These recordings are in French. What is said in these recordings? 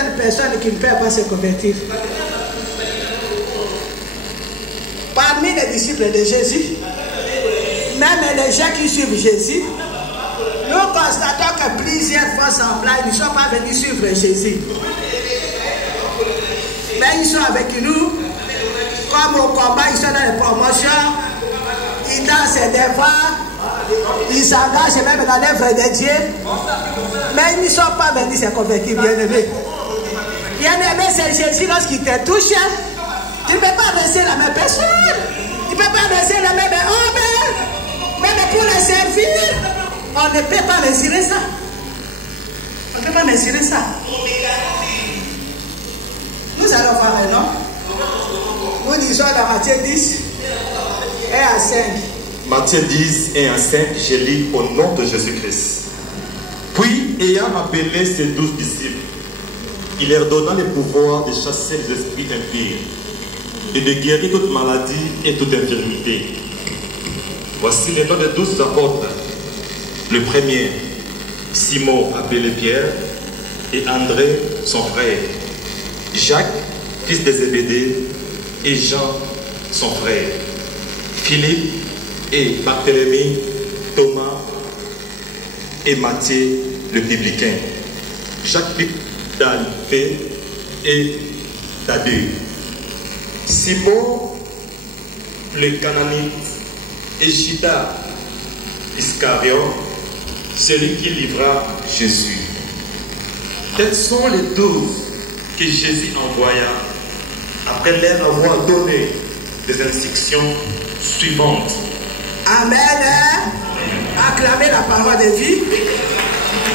certaines personnes qui ne peuvent pas se convertir. Parmi les disciples de Jésus, même les gens qui suivent Jésus, nous constatons que plusieurs fois semblables, ils ne sont pas venus suivre Jésus. Mais ils sont avec nous, comme au combat, ils sont dans les promotions, ils dansent des fois, ils s'engagent même dans l'œuvre de Dieu, mais ils ne sont pas venus se convertir, bien-aimés. Bien-aimé, c'est Jésus lorsqu'il te touche, tu ne peux pas rester la même personne, tu ne peux pas rester la même homme, même pour le servir, on ne peut pas mesurer ça. On ne peut pas mesurer ça. Nous allons voir un nom. Nous disons dans Matthieu 10, 1 à 5. Matthieu 10, 1 à 5, je lis au nom de Jésus-Christ. Puis, ayant appelé ses 12 disciples, il leur donna le pouvoir de chasser les esprits impurs et de guérir toute maladie et toute infirmité. Voici les noms des 12 apôtres. Le premier, Simon appelé Pierre, et André, son frère. Jacques, fils de Zébédée, et Jean, son frère. Philippe et Barthélemy, Thomas et Matthieu, le publicain. Jacques d'Alphée et Thaddée. Simon, le Cananite, et Judas Iscariote, celui qui livra Jésus. Tels sont les 12 que Jésus envoya après leur avoir donné des instructions suivantes. Amen. Acclamez la parole de vie.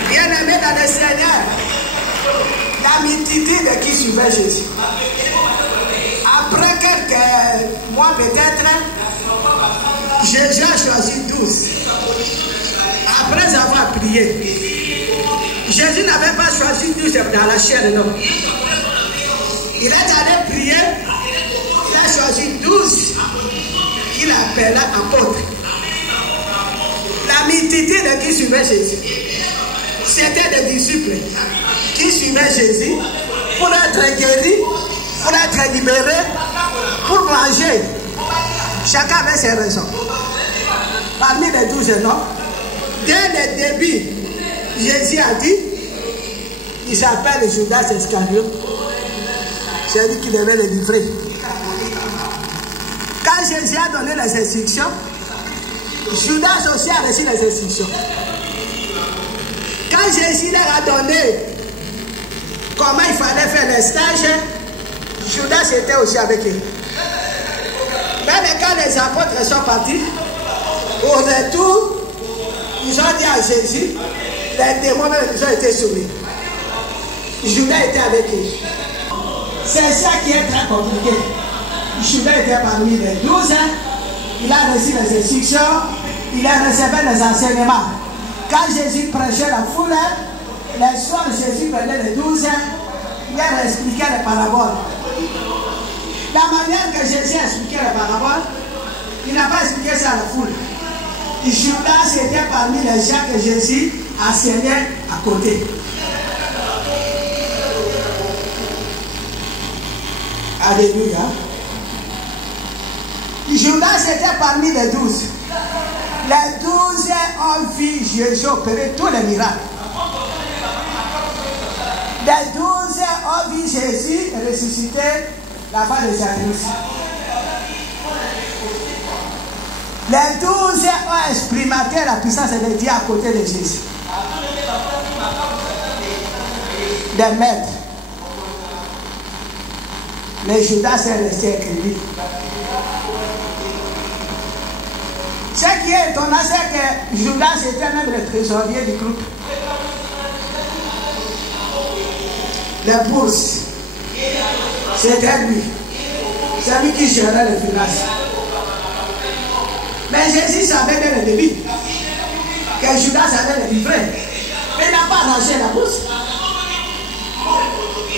Bien-aimé dans le Seigneur, la multitude qui suivait Jésus. Après quelques mois peut-être, Jésus a choisi 12. Après avoir prié, Jésus n'avait pas choisi 12 dans la chair, non. Il est allé prier, il a choisi 12 qu'il appela apôtres. La multitude qui suivait Jésus, c'était des disciples qui suivaient Jésus pour être guéris, pour être libérés, pour manger. Chacun avait ses raisons. Parmi les 12 noms, dès le début, Jésus a dit, il s'appelle Judas Iscariote. C'est lui qui devait le livrer. Quand Jésus a donné les instructions, Judas aussi a reçu les instructions. Quand Jésus leur a donné comment il fallait faire les stages, Judas était aussi avec eux. Même quand les apôtres sont partis, au retour, ils ont dit à Jésus, les démons même ils ont été soumis. Judas était avec eux. C'est ça qui est très compliqué. Judas était parmi les 12, il a reçu les instructions, il a reçu les enseignements. Quand Jésus prêchait la foule, les soirs Jésus prenait les 12, il leur expliquait les paraboles. La manière que Jésus expliquait les paraboles, il n'a pas expliqué ça à la foule. Judas était parmi les gens que Jésus enseignait à côté. Alléluia. Judas était parmi les 12. Les 12 ont vu Jésus opérer tous les miracles. Les 12 ont vu Jésus ressusciter la femme de Jairus. Les 12 ont expérimenté la puissance de Dieu à côté de Jésus. Des maîtres. Mais Judas est resté écrit. Ce qui est étonnant, c'est que Judas était même le trésorier du groupe. Les bourses, c'était lui. C'est lui qui gérait les finances. Mais Jésus savait dès le début que Judas avait le livret. Mais il n'a pas arraché la bourse.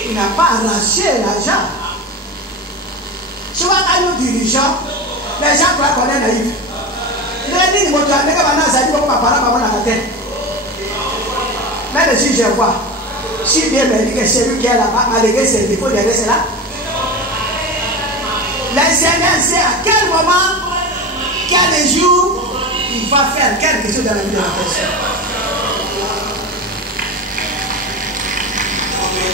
Il n'a pas arraché l'argent. Souvent quand nous dirigeons, les gens croient qu'on est naïf. Mais si je vois, Si bien dit que celui qui est là-bas, malgré ses défauts, derrière cela, le Seigneur sait à quel moment, quel jour, il va faire quelque chose dans la vie de la personne.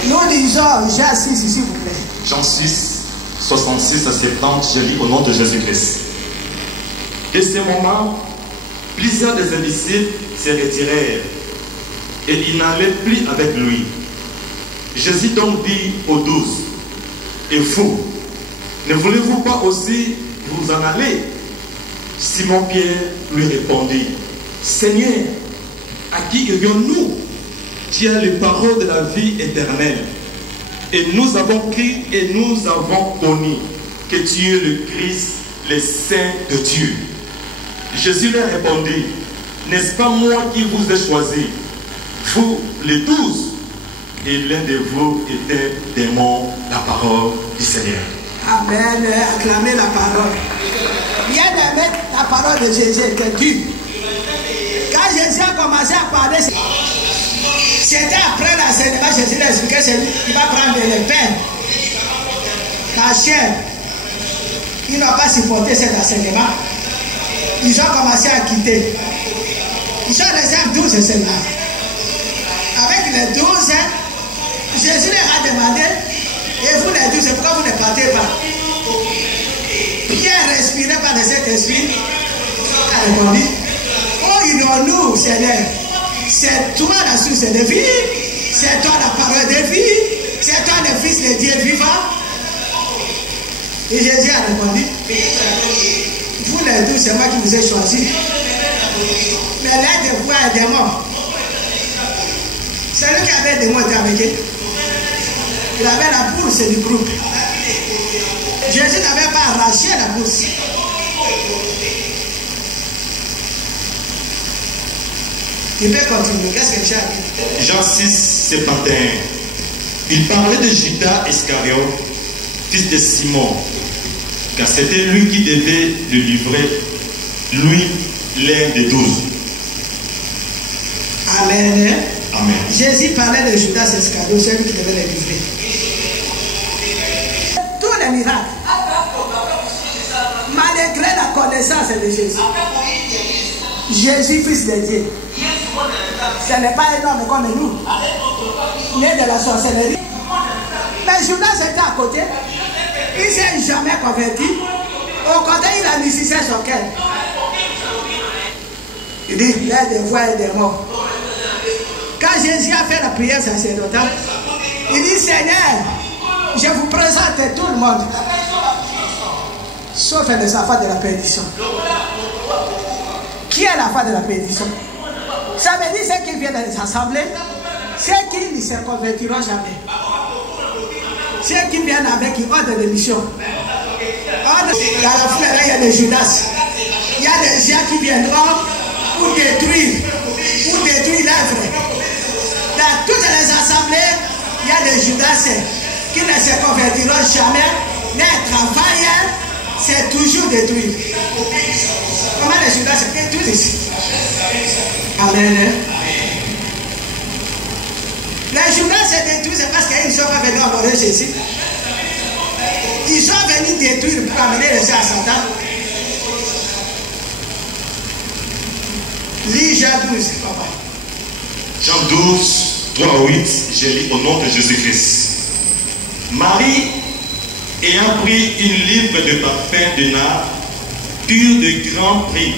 Nous disons Jean 6, s'il vous plaît. Jean 6, 66 à 70, je lis au nom de Jésus-Christ. De ce moment, plusieurs de ses disciples se retirèrent et ils n'allaient plus avec lui. Jésus donc dit aux 12, et vous, ne voulez-vous pas aussi vous en aller? Simon-Pierre lui répondit, Seigneur, à qui irions-nous? Tu as les paroles de la vie éternelle. Et nous avons cru et nous avons connu que tu es le Christ, le Saint de Dieu. Jésus leur répondit, n'est-ce pas moi qui vous ai choisi, vous les 12, et l'un de vous était démon, la parole du Seigneur. Amen. Acclamez la parole. Bien aimé, la parole de Jésus était dure. Quand Jésus a commencé à parler, c'était après l'enseignement, Jésus a expliqué, c'est lui qui va prendre le pain, la chair. Ils n'ont pas supporté cet enseignement. Ils ont commencé à quitter. Ils sont restés 12 seulement. Avec les 12, Jésus leur a demandé, et vous les 12, pourquoi vous ne partez pas? Pierre, respiré par le Saint-Esprit, a répondu, oh, irons-nous, Seigneur? C'est toi la source de vie, c'est toi la parole de vie, c'est toi le Fils de Dieu vivant. Et Jésus a répondu, vous les 12, c'est moi qui vous ai choisi. Mais l'un de vous est démon. Celui qui avait des démon était avec eux. Il avait la bourse du groupe. Jésus n'avait pas arraché la bourse. Il peut continuer. Qu'est-ce que j'ai dit? Jean 6, 71. Il parlait de Judas Iscariote, fils de Simon, car c'était lui qui devait le livrer, lui, l'un des 12. Amen. Amen. Jésus parlait de Judas Iscariote, celui qui devait le livrer. Tous les miracles, malgré la connaissance de Jésus, Jésus, Fils de Dieu, ce n'est pas un homme comme nous, né de la sorcellerie. Mais Judas était à côté, il ne s'est jamais converti. Au contraire, il a mystifié son cœur. Il dit, il y a des voix et des morts. Quand Jésus a fait la prière sacerdotale, il dit, Seigneur, je vous présente tout le monde, sauf les enfants de la perdition. Qui est l'enfant de la perdition? Ça veut dire ceux qui viennent dans les assemblées, ceux qui ne se convertiront jamais. Ceux qui viennent avec une ordre de mission. Dans la foule, il y a des Judas. Il y a des gens qui viendront pour détruire l'œuvre. Dans toutes les assemblées, il y a des Judas qui ne se convertiront jamais. Les travailleurs, c'est toujours détruire. Comment les Judas se détruisent? Amen. Les Judas se détruisent parce qu'ils ne sont pas venus adorer Jésus. Ils sont venus détruire pour amener les gens à Satan. Lis Jean 12, papa. Jean 12, 3 à 8, je lis au nom de Jésus-Christ. Marie, ayant pris une livre de parfum de nard, pur de grand prix,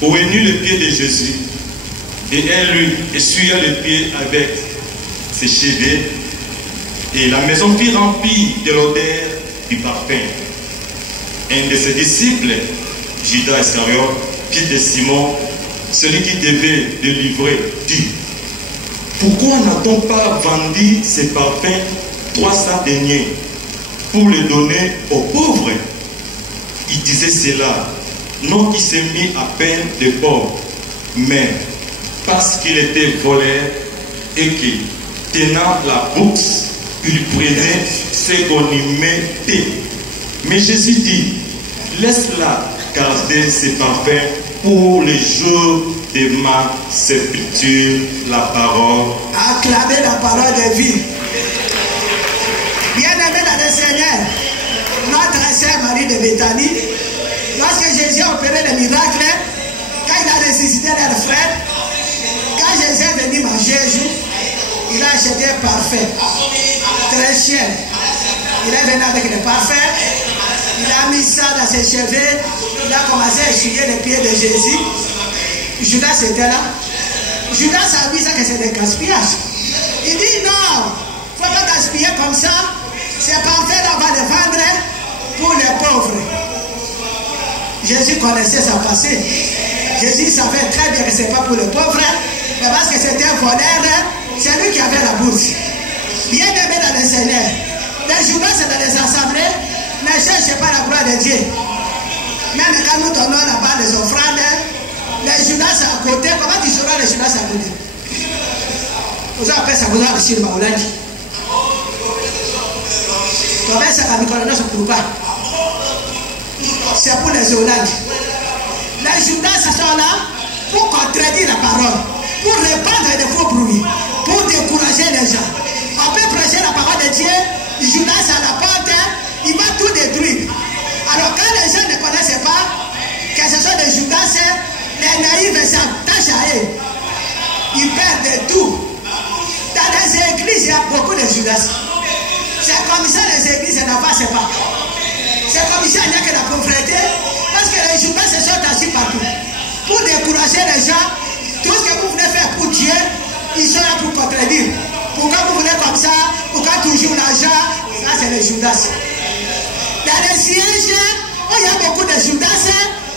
oignit le pied de Jésus, et elle lui essuya les pieds avec ses cheveux, et la maison fut remplie de l'odeur du parfum. Un de ses disciples, Judas Iscariote, fils de Simon, celui qui devait le livrer, dit, pourquoi n'a-t-on pas vendu ces parfums 300 deniers pour les donner aux pauvres? Il disait cela, non qu'il s'est mis à peine de pauvre, mais parce qu'il était voleur et que, tenant la bourse, il prenait ce qu'on y mettait. Mais Jésus dit, laisse-la garder ses parfums pour les jours de ma sépulture la parole. Acclamez la parole de vie. Bien-aimé dans le Seigneur, notre sœur Marie de Béthanie, lorsque Jésus a opéré le miracle, quand il a ressuscité leur frère, quand Jésus est venu manger un jour, il a acheté un parfum très cher. Il est venu avec le parfum, il a mis ça dans ses cheveux, il a commencé à essuyer les pieds de Jésus. Judas était là. Judas a vu ça que c'est des gaspillages. Il dit non, il ne faut pas gaspiller comme ça. C'est parfait, on va le vendre pour les pauvres. Jésus connaissait sa passé. Jésus savait très bien que ce n'est pas pour les pauvres, mais parce que c'était un voleur, c'est lui qui avait la bourse. Bien aimé dans le Seigneur. Les Judas dans les assemblées, ne cherchez pas la gloire de Dieu. Même quand nous donnons là-bas les offrandes, les Judas à côté, comment tu sauras les Judas à côté? Vous avez ça, vous avez reçu le Maouladi. Tu as ça, c'est pour les Hollandais. Les Judas sont là pour contredire la parole, pour répandre des faux bruits, pour décourager les gens. On peut prêcher la parole de Dieu, Judas à la porte, il va tout détruire. Alors quand les gens ne connaissent pas que ce sont des Judas, les naïfs s'attachent à eux. Ils perdent de tout. Dans les églises, il y a beaucoup de Judas. C'est comme ça les églises n'avancent pas. C'est comme ça il n'y a que la pauvreté. Parce que les Judas se sont assis partout. Pour décourager les gens, tout ce que vous voulez faire pour Dieu, ils sont là pour contredire. Pourquoi vous voulez comme ça? Pourquoi toujours l'argent? Ça c'est les Judas. Dans les sièges où il y a beaucoup de Judas,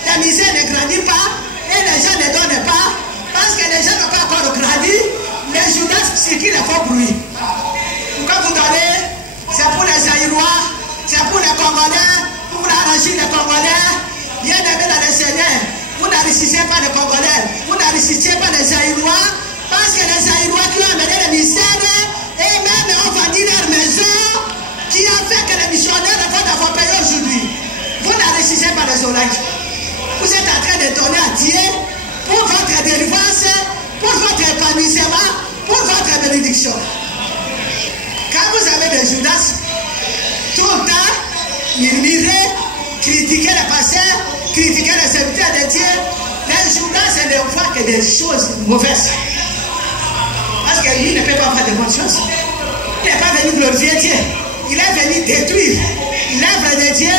la misère ne grandit pas et les gens ne donnent pas. Parce que les gens n'ont pas encore grandi, les Judas circulent les faux bruits. Pourquoi vous donnez? C'est pour les Zaïrois, c'est pour les Congolais, pour arranger les Congolais. Bien aimé dans le Seigneur, vous n'enrichissez pas les Congolais, vous n'enrichissez pas les Zaïrois, parce que les Zaïrois qui ont amené les misères et même ont vendu leur maison, qui a fait que les missionnaires vont avoir payé aujourd'hui. Vous n'enrichissez pas les Hollandais. Vous êtes en train de donner à Dieu pour votre délivrance, pour votre épanouissement, pour votre bénédiction. Quand vous avez des Judas, tout le temps, murmurer, critiquer les pasteurs, critiquer les serviteurs de Dieu, les Judas ne voient que des choses mauvaises. Parce que lui ne peut pas faire de bonnes choses. Il n'est pas venu glorifier Dieu. Il est venu détruire l'œuvre de Dieu.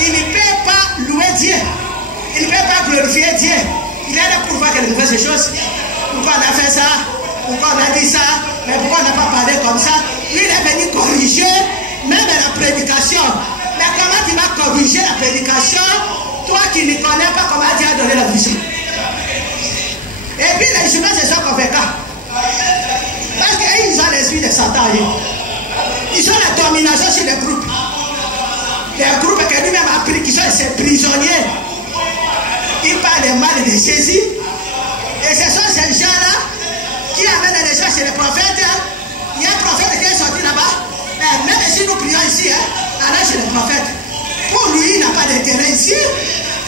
Il ne peut pas louer Dieu. Il ne peut pas glorifier Dieu. Il est là pour voir que les mauvaises choses. Pourquoi on a fait ça? Pourquoi on a dit ça? Mais pourquoi on n'a pas parlé comme ça? Il est venu corriger même la prédication. Mais comment tu vas corriger la prédication? Toi qui ne connais pas comment Dieu a donné la vision. Et puis les humains se sont convaincants. Parce qu'ils ont l'esprit de Satan. Ils ont la domination sur les groupes. Les groupes que lui-même a pris, qui sont ses prisonniers. Ils parlent mal de Jésus. Et ce sont ces gens-là qui amènent les gens chez les prophètes. Il y a un prophète qui est sorti là-bas. Mais même si nous prions ici, allons chez le prophète. Pour lui, il n'a pas d'intérêt ici.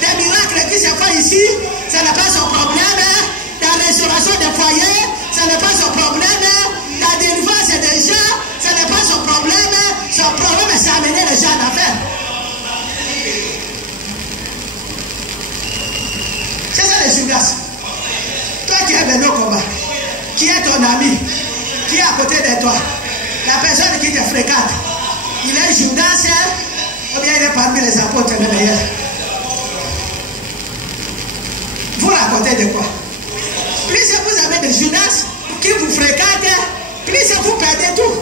Les miracles qui se font ici, ce n'est pas son problème. La restauration des foyers, ce n'est pas son problème. La délivrance des gens, ce n'est pas son problème. Son problème, c'est amener les gens à faire. C'est ça les Judas. Toi qui es venu au combat, qui est ton ami, qui est à côté de toi, la personne qui te fréquente, il est Judas ou bien il est parmi les apôtres les meilleurs. Vous racontez de quoi? Plus vous avez des Judas qui vous fréquentent, plus vous perdez tout.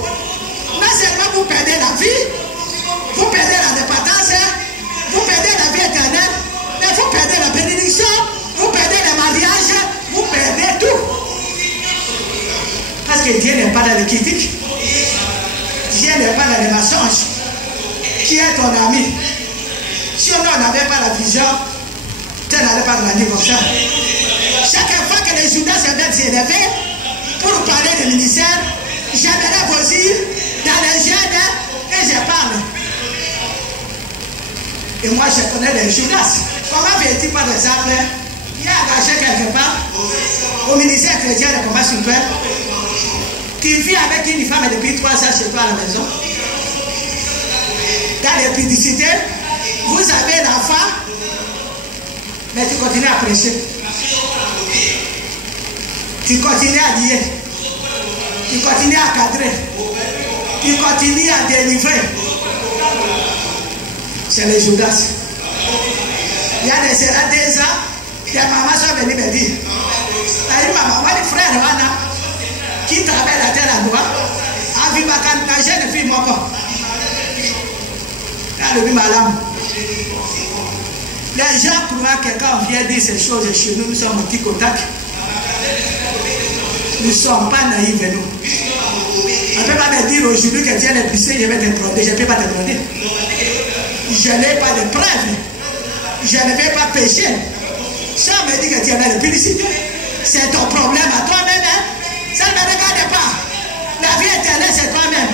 Non seulement vous perdez la vie, vous perdez la dépendance, vous perdez la vie éternelle, mais vous perdez la bénédiction, vous perdez le mariage, vous perdez tout. Parce que Dieu n'est pas dans les critiques, Dieu n'est pas dans les mensonges. Qui est ton ami? Si on n'avait pas la vision, tu n'allais pas grandir comme ça. Chaque fois que les Judas viennent s'élever pour parler de ministère, j'aimerais vos yeux dans les jeunes et je parle. Et moi je connais les Judas. Comment vais-tu par exemple? Il y a engagé quelque part au ministère chrétien de combat super, qui vit avec une femme depuis 3 ans chez toi à la maison. Dans les publicités, vous avez l'enfant, mais tu continues à prêcher. Tu continues à lier. Tu continues à cadrer. Tu continues à délivrer. C'est les Judas. Il y a des 2 ans, les mamans sont venues me dire, maman, moi, les frères, qui travaillent la terre à droite, en vivant quand la jeune fille, moi, pas. Les gens croient que quand on vient dire ces choses chez nous, nous sommes au petit contact. Nous ne sommes pas naïfs, nous. On ne peut pas me dire aujourd'hui que Dieu est puissant, je vais te demander. Je ne peux pas te demander. Je n'ai pas de preuves. Je ne vais pas pécher. Si on me dit que Dieu est de publicité, c'est ton problème à toi-même. Hein? Ça ne me regarde pas. La vie éternelle, c'est toi-même.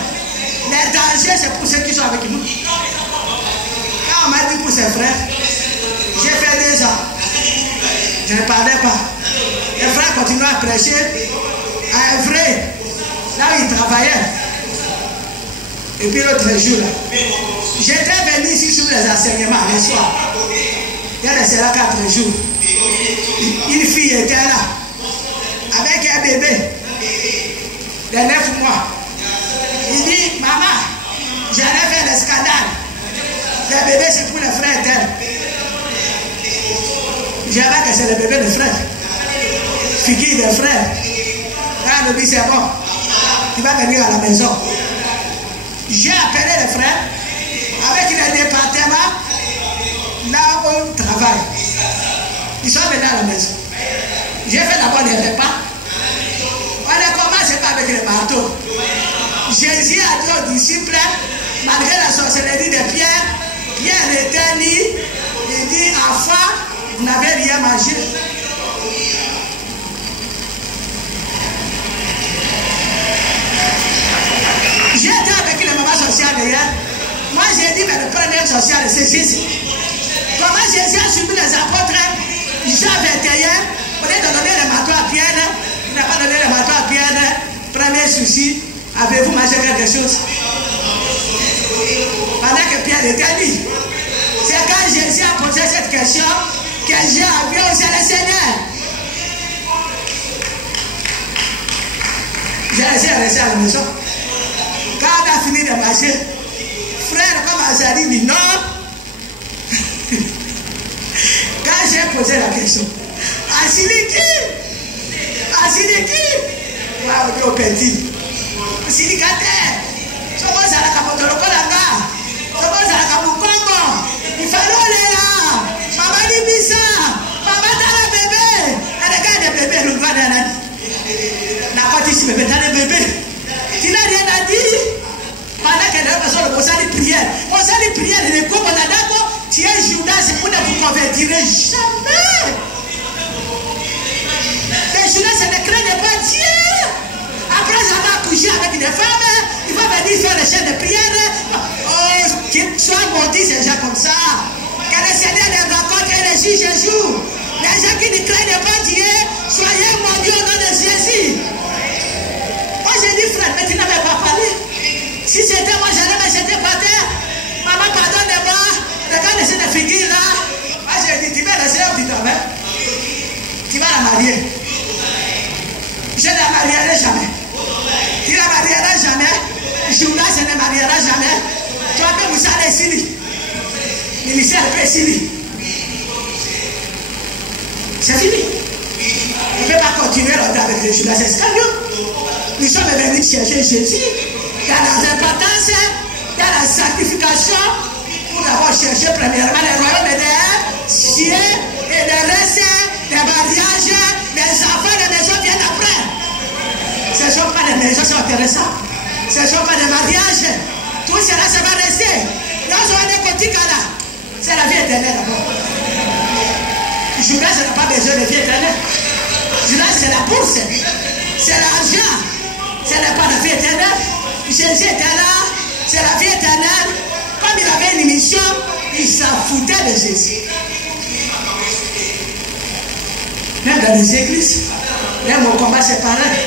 Les dangers, c'est pour ceux qui sont avec nous. Quand on m'a dit pour ses frères, j'ai fait 2 ans. Je ne parlais pas. Les frères continuaient à prêcher à un vrai, là où ils travaillaient. Et puis l'autre jour, là, j'étais venu ici sur les enseignements le soir. Il y a resté là 4 jours. Une fille était là, avec un bébé de 9 mois. Il dit, maman, j'allais faire le scandale. Le bébé, c'est pour le frère d'elle. J'ai vu que c'est le bébé de frère. Figure de frère. Là, on dit, c'est bon. Tu vas venir à la maison. J'ai appelé le frère avec le département là où on travaille. Ils sont venus à la maison. J'ai fait d'abord les repas. On ne commence pas avec le marteau. Jésus a dit aux disciples, malgré la sorcellerie de Pierre, Pierre était dit, il dit, enfant, vous n'avez rien mangé. J'ai été avec les mamans sociales hier. Moi j'ai dit, mais le premier social, c'est Jésus. Comment Jésus a suivi les apôtres, Jean 21, au lieu de donner le marteau à Pierre, il n'a pas donné le marteau à Pierre. Premier souci, avez-vous mangé quelque chose? Pendant que Pierre était dit. C'est quand Jésus a posé cette question que Jean a vu aussi le Seigneur. J'ai resté à la maison. Quand on a fini de marcher, frère comme Azari dit non. Quand j'ai posé la question, Asiliki, waouh, au petit, Silikate, somos à la Capotolocolanga, somos à la Capucongo, il fallait aller là, maman dit Bisa, maman t'as le bébé, elle regarde le bébé, le doigt d'un la côte ici, bébé, t'as le bébé. Tu n'as rien à dire. Pendant que les personnes posent des prières. Posez des prières, les coups, on a d'accord. Tu es Judas, c'est pour ne vous convertir jamais. Les Judas, c'est ne craignent pas Dieu. Après avoir couché avec des femmes, il va venir faire les chaînes de prière. Oh, qu'ils soient maudits, ces gens comme ça. Que le Seigneur les rencontre et les juge un jour. Les gens qui ne craignent pas Dieu, soyez maudits au nom de Jésus. Moi j'ai dit frère, mais tu n'avais pas parlé. Si c'était moi, j'allais me jeter par terre. Maman, pardonne-moi. Regarde cette figure là. Moi j'ai dit, tu vas rester au travail. Tu vas la marier. Je ne la marierai jamais. Tu la marieras jamais. Judas ne mariera jamais. Toi, tu vas aller ici. Ministère peut ici. C'est fini. On ne peut pas continuer avec les Judas Iscariot. Nous sommes venus chercher Jésus. Il y a la repentance, il y a la sanctification pour avoir cherché premièrement le royaume des cieux et le reste, les mariages, les enfants, les maisons viennent après. Ce ne sont pas les maisons, c'est intéressant. Ce ne sont pas les mariages. Tout cela, ça va rester. C'est la vie éternelle d'abord. Judas n'a pas besoin de vie éternelle. Judas, c'est la bourse, c'est l'argent, c'est la part de vie éternelle. Jésus était là, c'est la vie éternelle. Comme il avait une mission, il s'en foutait de Jésus. Même dans les églises, même au combat c'est pareil.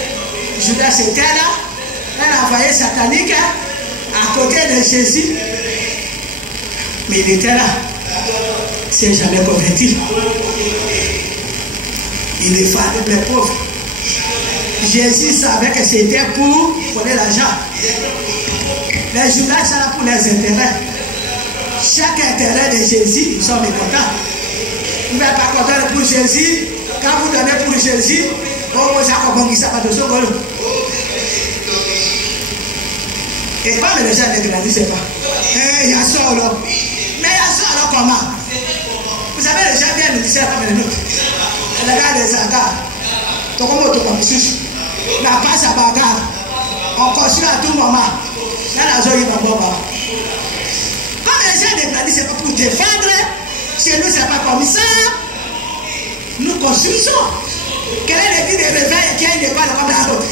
Judas était là, un envoyé satanique à côté de Jésus. Mais il était là. Il ne s'est jamais converti. Il est fan des pauvres. Jésus savait que c'était pour donner l'argent. Les Judas sont là pour les intérêts. Chaque intérêt de Jésus, ils sont mécontents. Vous n'êtes pas content pour Jésus. Quand vous donnez pour Jésus, vous avez ça pas de ce golo. Et comme les gens ne grandissent pas, il y a ça là. Mais il y a ça là comment? Vous savez, les gens viennent nous dire comme les nôtres. Les gars des agas, la passe à bagarre, on construit à tout moment. Là, la zone est pas bon. Comme les gens ne grandissent pas pour défendre, chez nous, c'est pas comme ça. Nous construisons. Quelle est l'église de réveil qui a une école comme la route?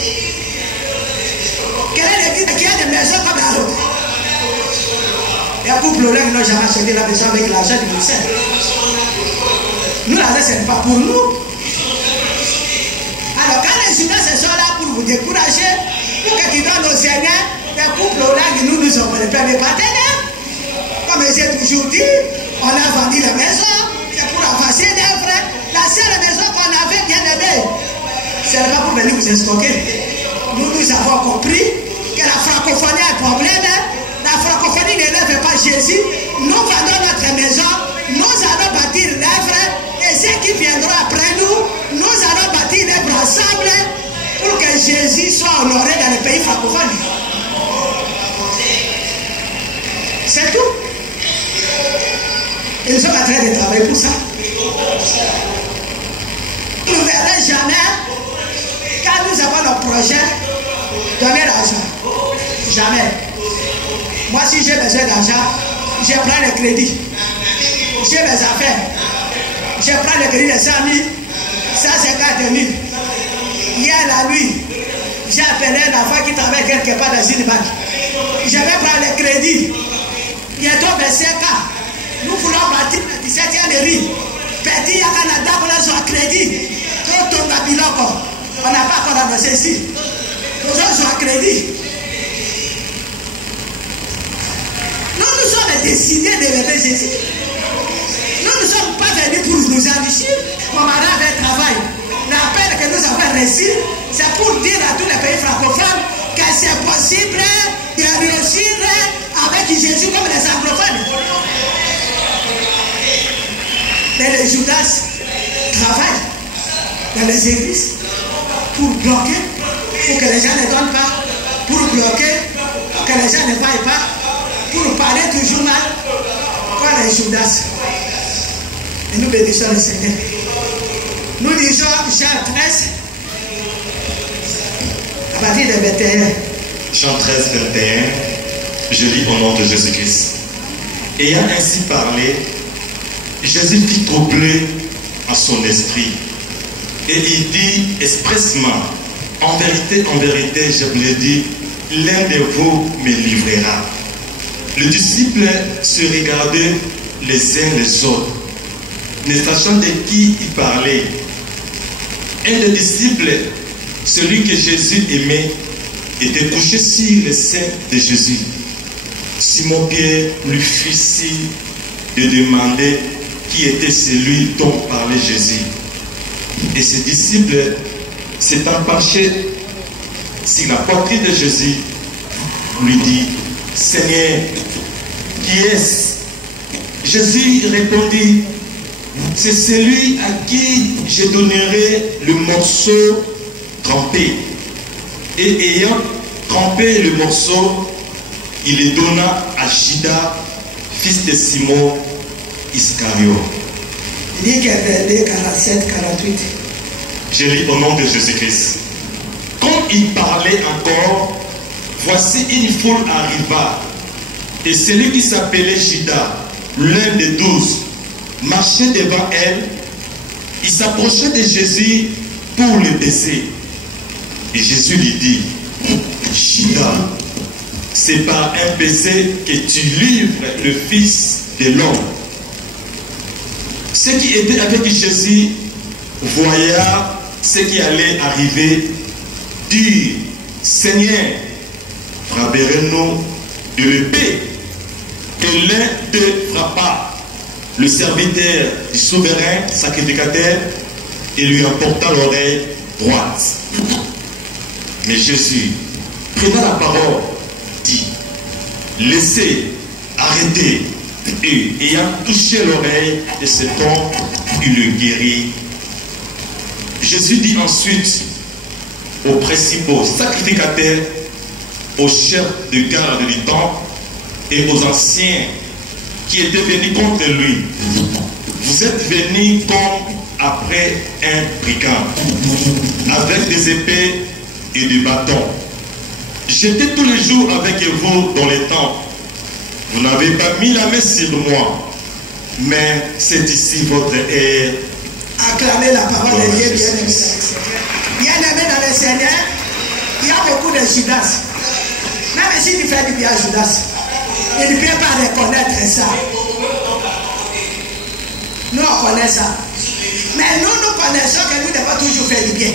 Quelle est l'église qui a des maisons comme la route? Les couples là, ils n'ont jamais acheté la maison avec l'argent du Bruxelles. Nous, l'argent, ce n'est pas pour nous. Alors, quand les Judas sont là pour vous décourager, pour que tu donnes au Seigneur, les couples là, nous ont fait les partenaires. Comme j'ai toujours dit, on a vendu la maison, c'est pour avancer des frères. La seule maison qu'on avait bien aimée, ce n'est pas pour venir vous stocker. Nous avons compris que la francophonie a un problème. La francophonie n'élève pas Jésus. Nous vendons notre maison, nous allons bâtir l'œuvre, et ceux qui viendront après nous, nous allons bâtir l'œuvre ensemble pour que Jésus soit honoré dans les pays francophones. C'est tout. Et nous sommes en train de travailler pour ça. Nous ne verrons jamais, quand nous avons nos projets, donner l'argent. Jamais. Moi, si j'ai besoin d'argent, je prends le crédit. J'ai mes affaires. Je prends le crédit de 100 000, 150 000. Hier, la nuit, j'ai appelé un enfant qui travaille quelque part dans une banque. Je vais prendre le crédit. Bientôt, 25 ans. Nous voulons bâtir le 17e rue. Petit, il y a Canada pour les autres crédits. Tout ton bilan, on n'a pas encore annoncé ici. Nous sommes sur crédit. Nous sommes décidés de lever Jésus. Nous ne sommes pas venus pour nous enrichir. Mon mari avait un travail. L'appel que nous avons reçu, c'est pour dire à tous les pays francophones que c'est possible de réussir avec Jésus comme les anglophones. Mais les Judas travaillent dans les églises pour bloquer, pour que les gens ne donnent pas, pour bloquer, pour que les gens ne vaillent pas, pour parler toujours mal. Quoi les Judas? Et nous bénissons le Seigneur. Nous disons Jean 13, à partir de 21. Jean 13, 21, je lis au nom de Jésus-Christ. Ayant ainsi parlé, Jésus fit troubler en son esprit. Et il dit expressement, en vérité, je vous le dis, l'un de vous me livrera. Les disciples se regardaient les uns les autres, ne sachant de qui il parlait. Un des disciples, celui que Jésus aimait, était couché sur le sein de Jésus. Simon-Pierre lui fit signe de demander qui était celui dont parlait Jésus. Et ses disciples s'étant penchés sur la poitrine de Jésus, lui dit, Seigneur, qui est-ce? Jésus répondit, c'est celui à qui je donnerai le morceau trempé. Et ayant trempé le morceau, il le donna à Judas, fils de Simon Iscariot. Luc 22, 47, 48. Je lis au nom de Jésus-Christ. Quand il parlait encore, voici une foule arriva, et celui qui s'appelait Judas, l'un des 12, marchait devant elle. Il s'approchait de Jésus pour le baiser. Et Jésus lui dit, Judas, c'est par un baiser que tu livres le Fils de l'homme. Ceux qui étaient avec Jésus voya ce qui allait arriver, dit: Seigneur, frapperez-nous de l'épée. Et l'un te frappa, le serviteur du souverain sacrificateur, et lui emporta l'oreille droite. Mais Jésus, prenant la parole, dit: laissez, arrêtez. Et ayant touché l'oreille de cet homme, il le guérit. Jésus dit ensuite aux principaux sacrificateurs, aux chefs de garde du temple et aux anciens qui étaient venus contre lui: vous êtes venus comme après un brigand, avec des épées et des bâtons. J'étais tous les jours avec vous dans les temples. Vous n'avez pas mis la main sur moi, mais c'est ici votre air. Acclamez la parole de Dieu, bien-aimé. Bien-aimé dans le Seigneur, il y a beaucoup de Judas. Même si tu fais du bien à Judas, il ne peut pas reconnaître ça. Nous, on connaît ça. Mais nous connaissons que nous devons toujours faire du bien.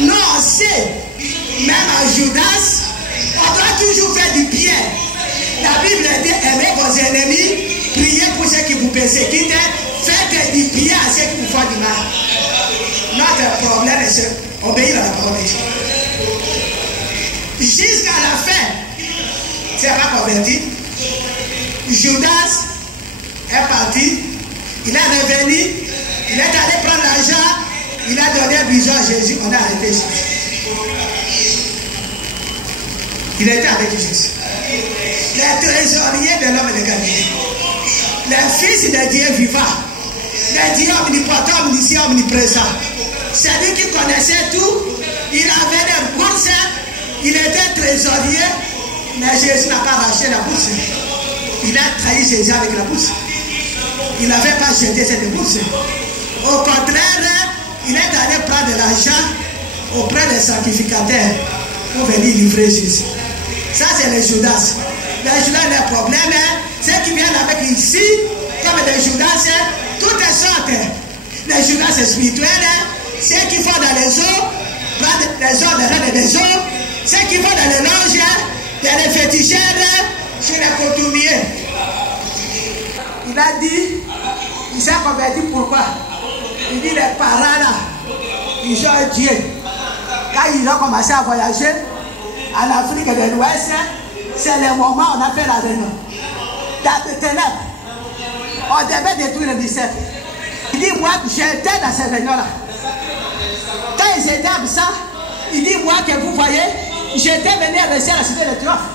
Nous, on sait, même à Judas, on doit toujours faire du bien. La Bible dit: aimez vos ennemis, priez pour ceux qui vous persécutent, faites du bien à ceux qui vous font du mal. Notre problème est obéir à la parole de Dieu. Jusqu'à la fin, tu n'es pas converti. Judas est parti, il est revenu, il est allé prendre l'argent, il a donné un bison à Jésus, on a arrêté Jésus. Il était avec Jésus. Les trésoriers de l'homme de Galilée, les fils de Dieu vivant, les dieux omnipotents, omniscients, omniprésents. C'est lui qui connaissait tout. Il avait des bourses, il était trésorier, mais Jésus n'a pas racheté la bourse. Il a trahi Jésus avec la bourse. Il n'avait pas jeté cette bourse. Au contraire, il est allé prendre de l'argent auprès des sacrificateurs pour venir livrer Jésus. Ça, c'est les Judas. Les Judas, les problèmes, ceux qui viennent avec ici, comme les Judas, toutes sortes. Les Judas spirituels, ceux qui font dans les eaux, prendre les eaux, les reines des eaux, ceux qui vont dans les loges, les féticheurs, chez les coutumiers. Il a dit, il s'est converti pourquoi? Il dit: les parents là, ils ont Dieu. Quand ils ont commencé à voyager en Afrique de l'Ouest, c'est le moment où on a fait la réunion. Dans les ténèbres, on devait détruire le 17. Il dit: moi, j'étais dans ces réunions-là. Quand ils étaient absents, il dit: moi que vous voyez, j'étais venu rester à la cité de Triomphe.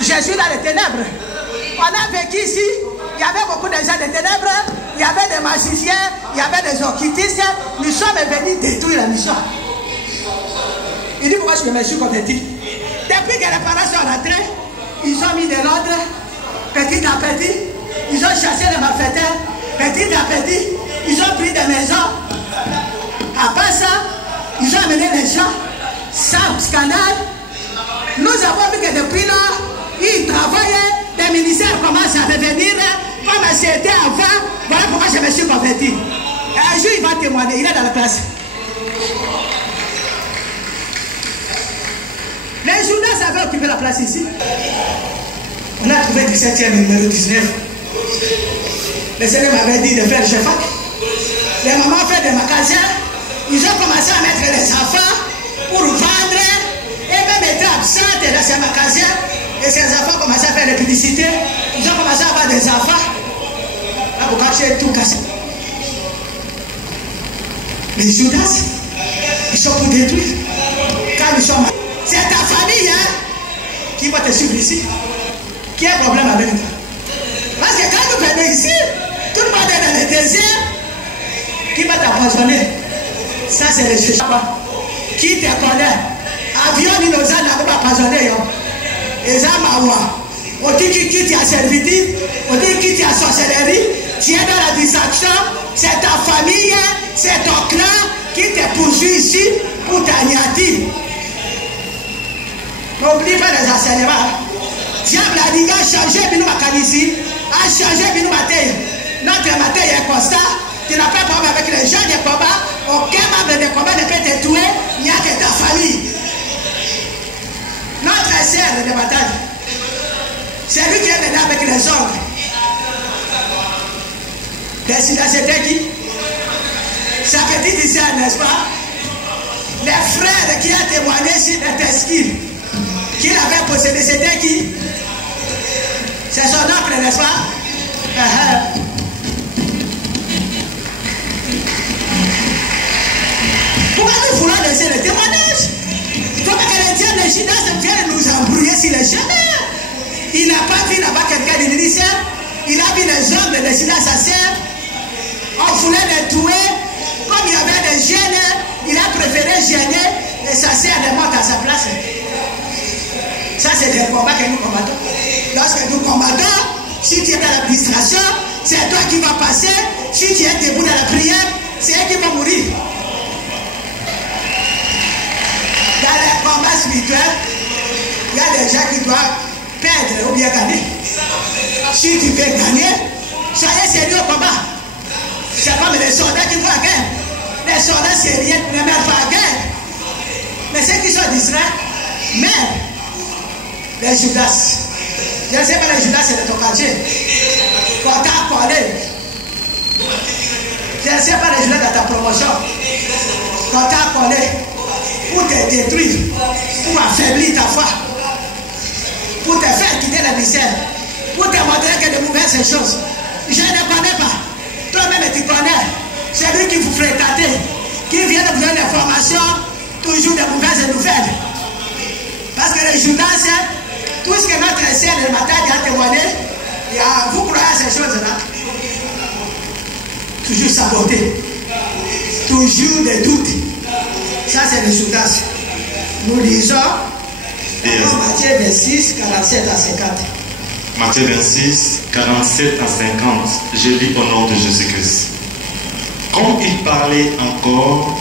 Je suis dans les ténèbres. On a vécu ici, il y avait beaucoup de gens des ténèbres, il y avait des magiciens, il y avait des occultistes. Nous sommes venus détruire la mission. Il dit: pourquoi je me suis converti? Depuis que les parents sont rentrés, ils ont mis de l'ordre, petit à petit, ils ont chassé les malfaiteurs, petit à petit, ils ont pris des maisons. Après ça, ils ont amené les gens sans scandale. Nous avons vu que depuis là, ils travaillaient, les ministères commencent à revenir comme c'était avant. Voilà pourquoi je me suis converti. Un jour, il va témoigner, il est dans la classe. Les Judas avaient occupé la place ici. On a trouvé 17e numéro 19. Le Seigneur m'avait dit de faire le chef. Les mamans ont fait des magasins. Ils ont commencé à mettre les enfants pour vendre. Et même étaient absents dans ces magasins. Et ces enfants ont commencé à faire des publicités. Ils ont commencé à avoir des enfants. Là, pour cacher tout cassé. Les Judas, ils sont pour détruire. Quand ils sont mal. C'est ta famille qui va te suivre ici. Qui a un problème avec toi? Parce que quand nous venons ici, tout le monde est dans le désert. Qui va t'empoisonner? Ça, c'est le Jésus. Qui te connaît? Avion, nous n'avons pas empoisonné. Et ça, on dit qui t'a servitude, on dit qui t'a sorcellerie. Tu es dans la distraction. C'est ta famille, c'est ton clan qui te poursuit ici pour t'anéantir. N'oublie pas les enseignements. Diable a dit, a changé Binou Makanisi, a changé Binou Maté. Notre matin est constant. Tu n'as pas problème avec les gens des combats. Aucun membre des combats ne peut te tuer. Il n'y a que ta famille. Notre sœur de bataille, c'est lui qui est venu avec les ordres. Décida, c'était qui? Sa petite sœur, n'est-ce pas? Les frères qui ont témoigné sur Montesquieu, qui l'avait possédé, c'était qui? C'est son oncle, n'est-ce pas? Pourquoi nous voulons laisser le témoignage? Comme que le diable de Judas vient nous embrouiller sur les chemins. Il n'a pas vu là-bas quelqu'un de l'Église. Il a vu les hommes de Judas, sa sœur. On voulait les tuer. Comme il y avait des jeunes, il a préféré gêner et sa sœur les monte à sa place. Ça, c'est des combats que nous combattons. Lorsque nous combattons, si tu es dans l'administration, c'est toi qui vas passer. Si tu es debout dans la prière, c'est eux qui vont mourir. Dans les combats spirituels, il y a des gens qui doivent perdre ou bien gagner. Si tu veux gagner, soyez sérieux au combat. C'est comme les soldats qui vont à la guerre. Les soldats sérieux ne mènent pas à la guerre. Mais ceux qui sont distraits, même les Judas. Je ne sais pas, les Judas, c'est de ton quartier. Quand t'as collé. Je ne sais pas, les Judas, dans ta promotion. Quand t'as collé. Pour te détruire, pour affaiblir ta foi, pour te faire quitter la misère, pour te montrer que de mauvaises choses. Je ne connais pas. Toi-même, tu connais. C'est lui qui vous fréquente, qui vient de vous donner des formations, toujours de mauvaises nouvelles. Parce que les Judas, tout ce que notre sœur de bataille a témoigné, vous croyez à ces choses-là. Toujours saboter, toujours des doutes. Ça, c'est le Judas. Nous lisons Matthieu 26, 47 à 50. Matthieu 26, 47 à 50. Je lis au nom de Jésus-Christ. Quand il parlait encore,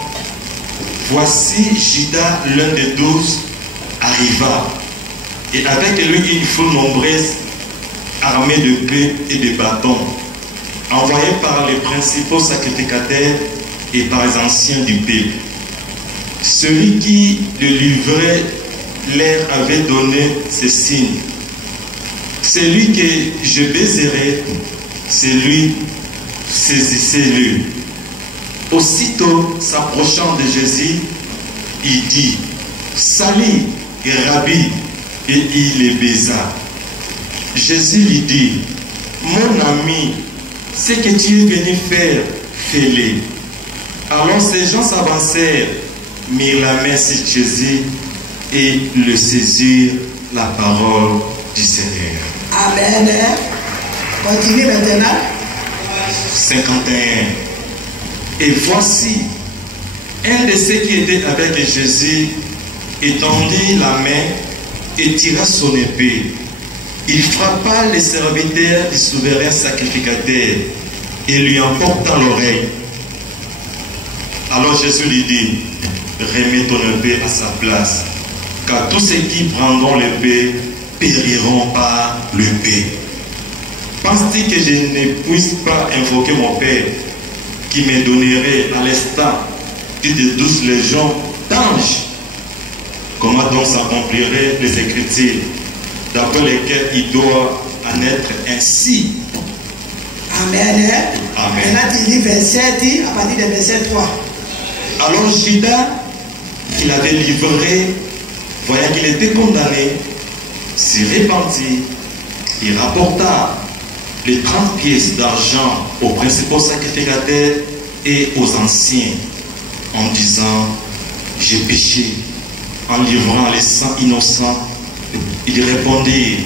voici Judas, l'un des 12, arriva, et avec lui une foule nombreuse, armée de clés et de bâtons, envoyée par les principaux sacrificateurs et par les anciens du peuple. Celui qui le livrait leur avait donné ce signe. Celui que je baiserai, celui, saisissez-le. Aussitôt, s'approchant de Jésus, il dit, salut, Rabbi, et il le baisa. Jésus lui dit, mon ami, ce que tu es venu faire, fais-le. Alors ces gens s'avancèrent, mirent la main sur Jésus et le saisirent la parole du Seigneur. Amen. Continue maintenant. 51. Et voici, un de ceux qui étaient avec Jésus étendit la main et tira son épée. Il frappa les serviteurs du souverain sacrificateur et lui emporta l'oreille. Alors Jésus lui dit, remets ton épée à sa place, car tous ceux qui prendront l'épée périront par l'épée. Penses-tu que je ne puisse pas invoquer mon Père qui me donnerait à l'instant plus de 12 légions d'anges? Comment donc s'accompliraient les Écritures d'après lesquelles il doit en être ainsi? Amen. Amen. Maintenant, tu lis verset 10 à partir de verset 3. Alors Judas, qu'il avait livré, voyant qu'il était condamné, s'y répandit. Il rapporta les 30 pièces d'argent aux principaux sacrificateurs et aux anciens, en disant, j'ai péché, en livrant les sangs innocents. Il répondit,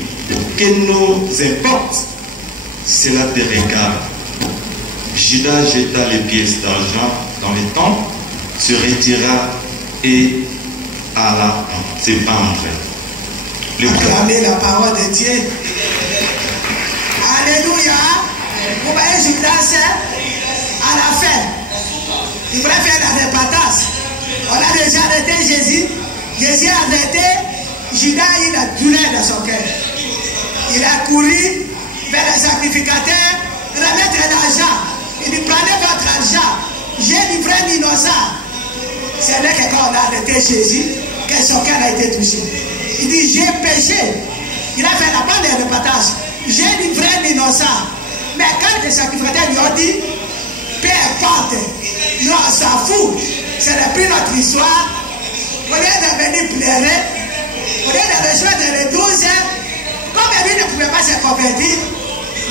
que nous importe, cela te regarde. Judas jeta les pièces d'argent dans les temps, se retira et alla se pendre. Acclamez la parole de Dieu. Alléluia. Vous voyez Judas à la fin. Il voulait faire la repentance. On a déjà arrêté Jésus. Jésus a arrêté. Judas, il a douleur dans son cœur. Il a couru vers les sacrificateurs, remettre l'argent. Il dit, prenez votre argent. J'ai livré un innocent. C'est là que quand on a arrêté Jésus, que son cœur a été touché. Il dit, j'ai péché. Il a fait la bonne reportage. J'ai livré un innocent. Mais quand les sacrificateurs lui ont dit, peu importe, nous on s'en fout. C'est depuis notre histoire. Au lieu de venir pleurer, au lieu de rejoindre les 12 ans, comme lui ne pouvait pas se convertir,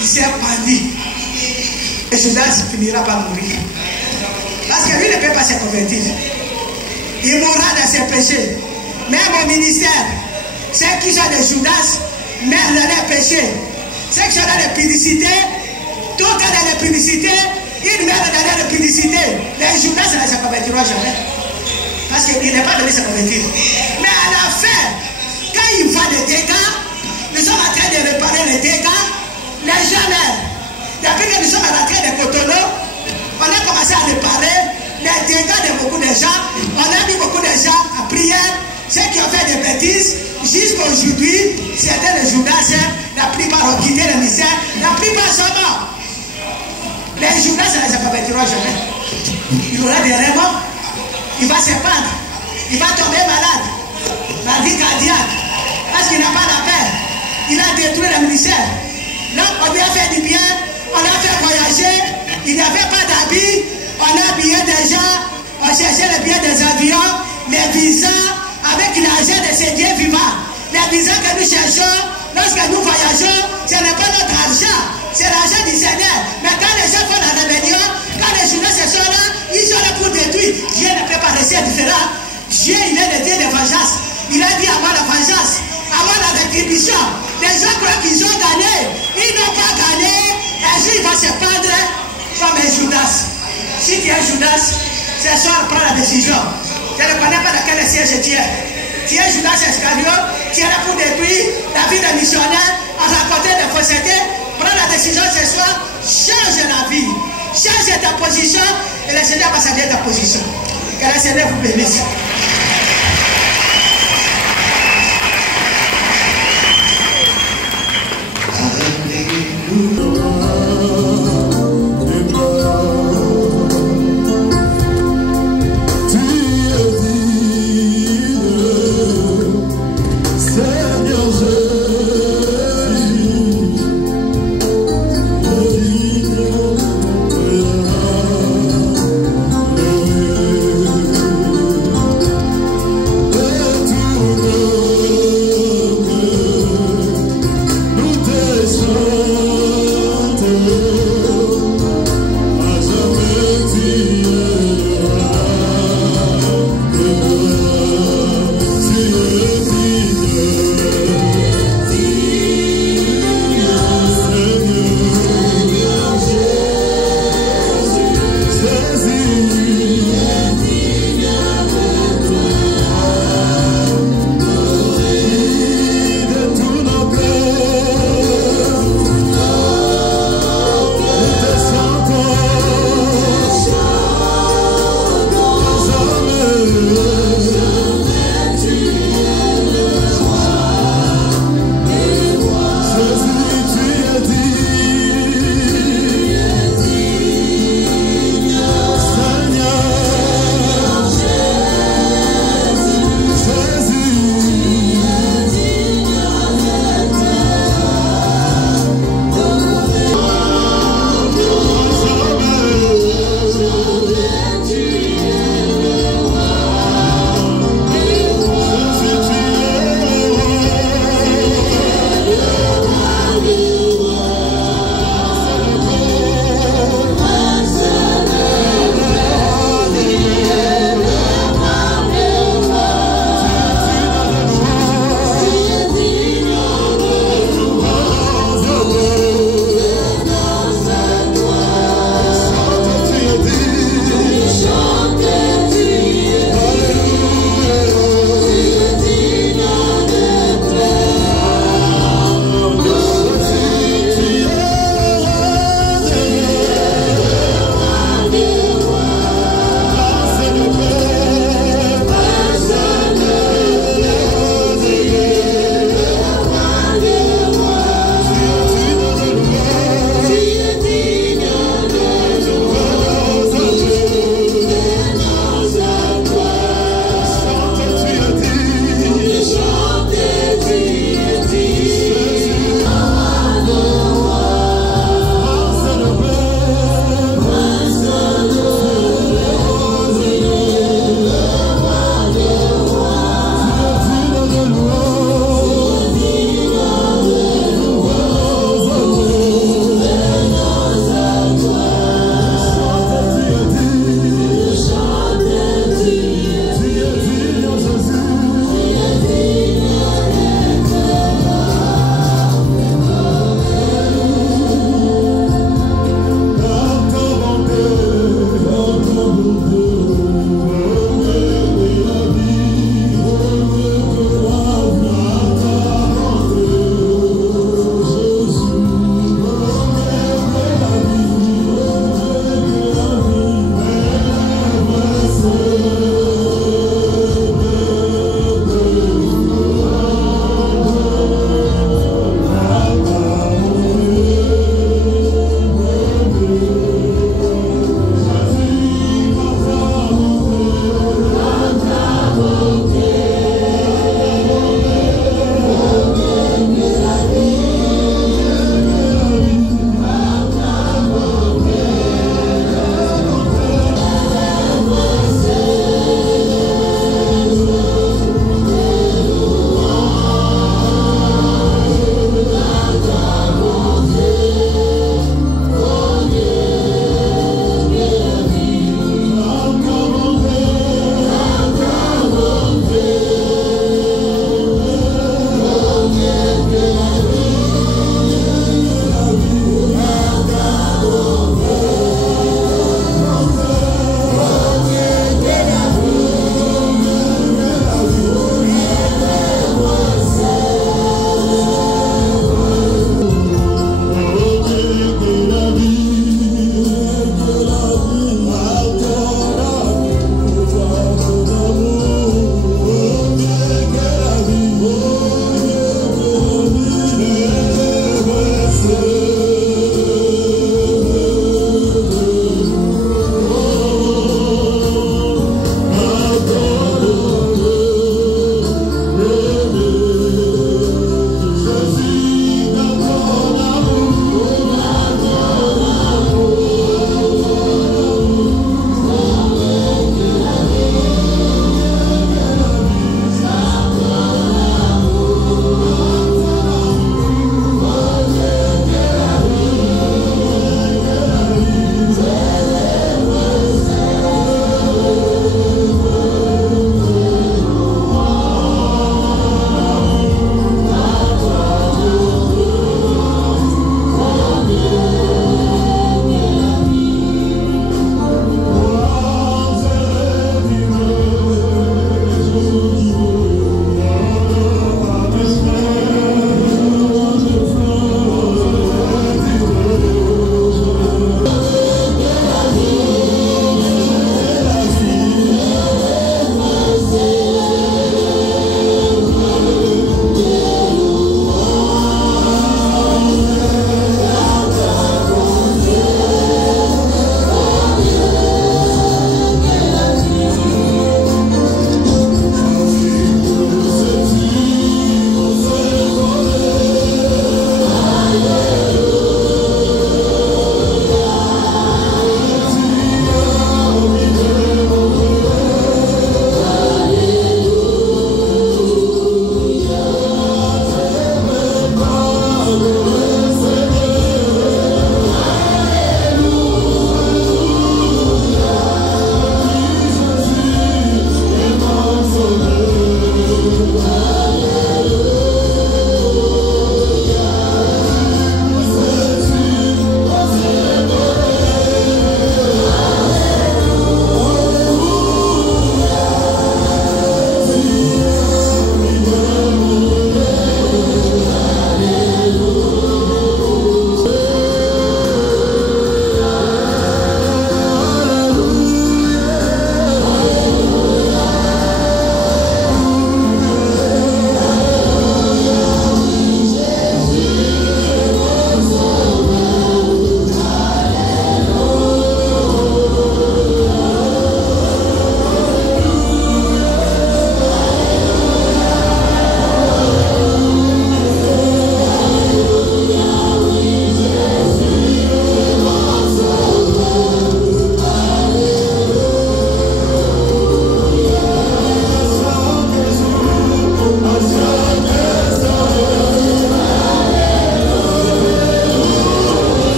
il s'est pendu. Et Judas finira par mourir. Parce que lui ne peut pas se convertir. Il mourra dans ses péchés. Même au ministère, ceux qui sont des Judas meurent dans leurs péchés. Ceux qui sont dans les publicités, tout dans les publicités, ils meurent dans leur publicité. Les Judas ne se convertiront jamais. Parce qu'il n'est pas venu se convertir. Mais à la fin, quand il voit des dégâts, nous sommes en train de réparer les dégâts, les gens meurent. Depuis que nous sommes rentrés de Cotonou, on a commencé à réparer les dégâts de beaucoup de gens. On a mis beaucoup de gens en prière. Ceux qui ont fait des bêtises, jusqu'à aujourd'hui, c'était les Judas, la plupart ont quitté le ministère, la plupart sont morts. Les Judas ne se convertiront jamais. Il aura des remords. Il va se pendre, il va tomber malade, maladie cardiaque, parce qu'il n'a pas la paix. Il a détruit le ministère. Là, on lui a fait du bien, on l'a fait voyager, il n'y avait pas d'habits, on a habillé des gens, on cherchait les billets des avions, les visas, avec l'argent de ces dieux vivants. Les visas que nous cherchons, lorsque nous voyageons, ce n'est pas notre argent, c'est l'argent du Seigneur. Mais quand les gens font la rébellion, quand les journaux se sont là, ils sont là pour détruire. Dieu ne peut pas rester différent. Dieu, il est le Dieu de vengeance. Il a dit avant la vengeance, avant la rétribution. Les gens croient qu'ils ont gagné. Ils n'ont pas gagné. Un jour, ils vont se pendre comme un Judas. Si tu es Judas, ce soir, prends la décision. Je ne connais pas dans quel siège tu es. Tu es Judas Iscariot, tu es là pour détruire la vie des missionnaires, à raconter des faussetés. Prends la décision ce soir, change la vie. Change ta position et le Seigneur va changer ta position. Que le Seigneur vous bénisse.